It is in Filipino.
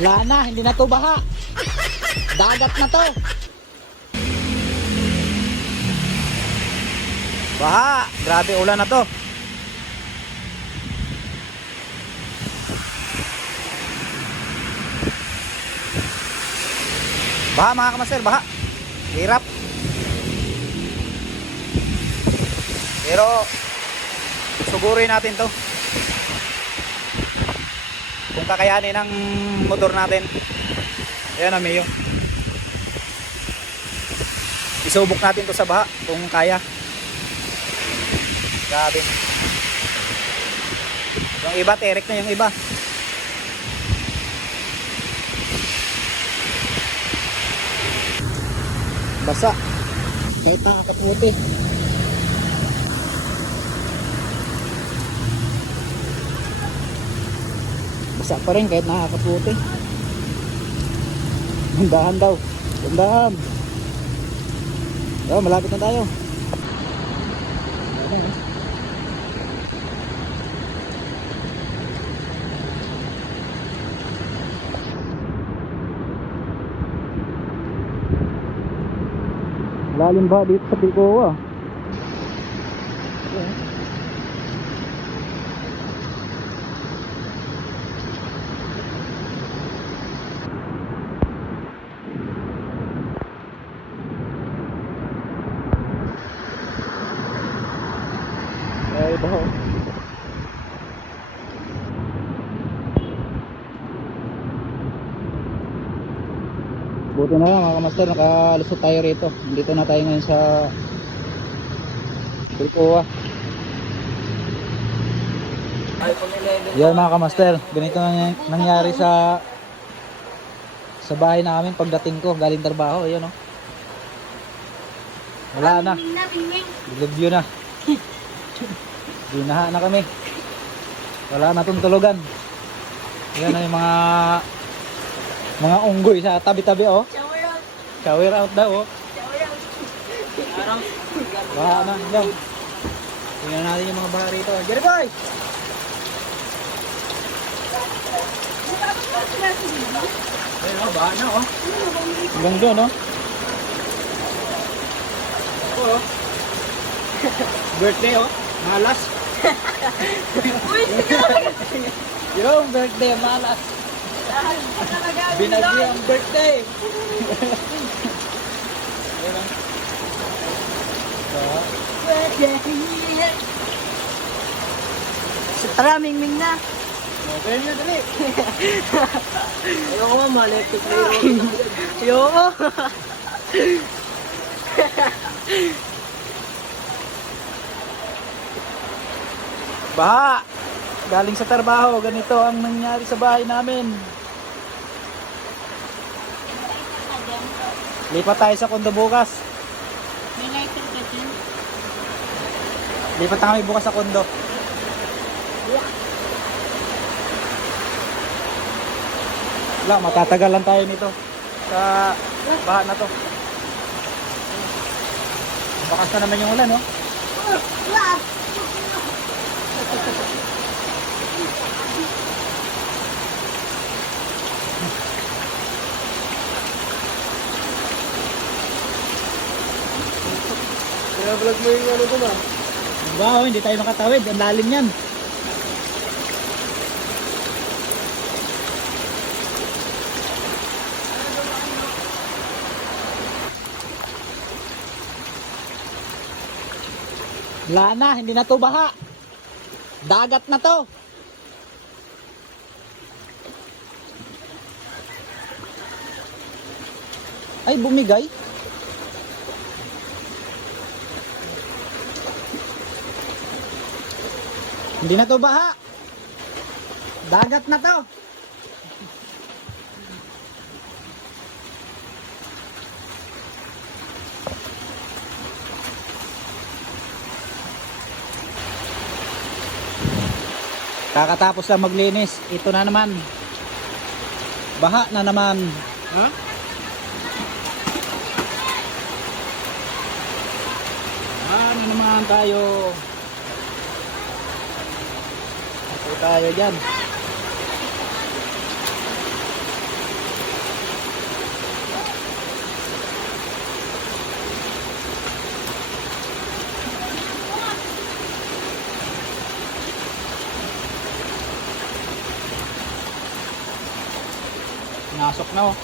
Wala na, hindi na to baha. Dagat na to. Baha, grabe ulan na to. Baha mga kamaster, baha. Hirap. Pero sugurin natin to. Kung kakayanin ng motor natin. Ayan na Mio. Isubok natin to sa baha kung kaya. Grabe. Yung iba, terek na yung iba. Basa. Kahit nakakaputi. Basa pa rin kahit nakakaputi. Bandahan daw. Bandahan. Oh, malapit na tayo. Lalim ba dito sa Pilcoa? Ay, baho. Buti na lang mga kamaster, nakalusot tayo rito. Dito na tayo ngayon sa Pilcoa. Yan mga kamaster, ganito na nangyari sa bahay namin pagdating ko galing trabaho. Ayan o. Wala na. Bilagyo na. Binaha na kami. Wala na itong tulugan. Ayan na yung mga unggoy sa tabi-tabi oh. Shower out. Shower out daw oh. Shower out. Baha na. Yan. Tingnan natin yung mga baha rito. Jerry boy! Ayan oh, baha na oh. Hanggang doon oh. Ako oh. Birthday oh. Malas. Yung birthday malas. Binagyo ang birthday. Tara, ming-ming na. Okay na dali. Ayoko nga, maletik na yun. Ayoko. Baha. Galing sa trabaho, ganito ang nangyari sa bahay namin. Lipat tayo sa kondo bukas. May lighter ka din. Lipat na kami bukas sa kondo. Wala, matatagalan tayo nito sa baha na to. Bakas na naman yung ulan, no? Kaya vlog mo yung ano ko ba? Wow, hindi tayo makatawid. Ang lalim yan. Wala na, hindi na to baha. Dagat na to. Ay, bumigay. Hindi na to baha. Dagat na to. Kakatapos lang maglinis. Ito na naman. Baha na naman. Ha? Baha na naman tayo. Ito tayo dyan. Nasok na oh.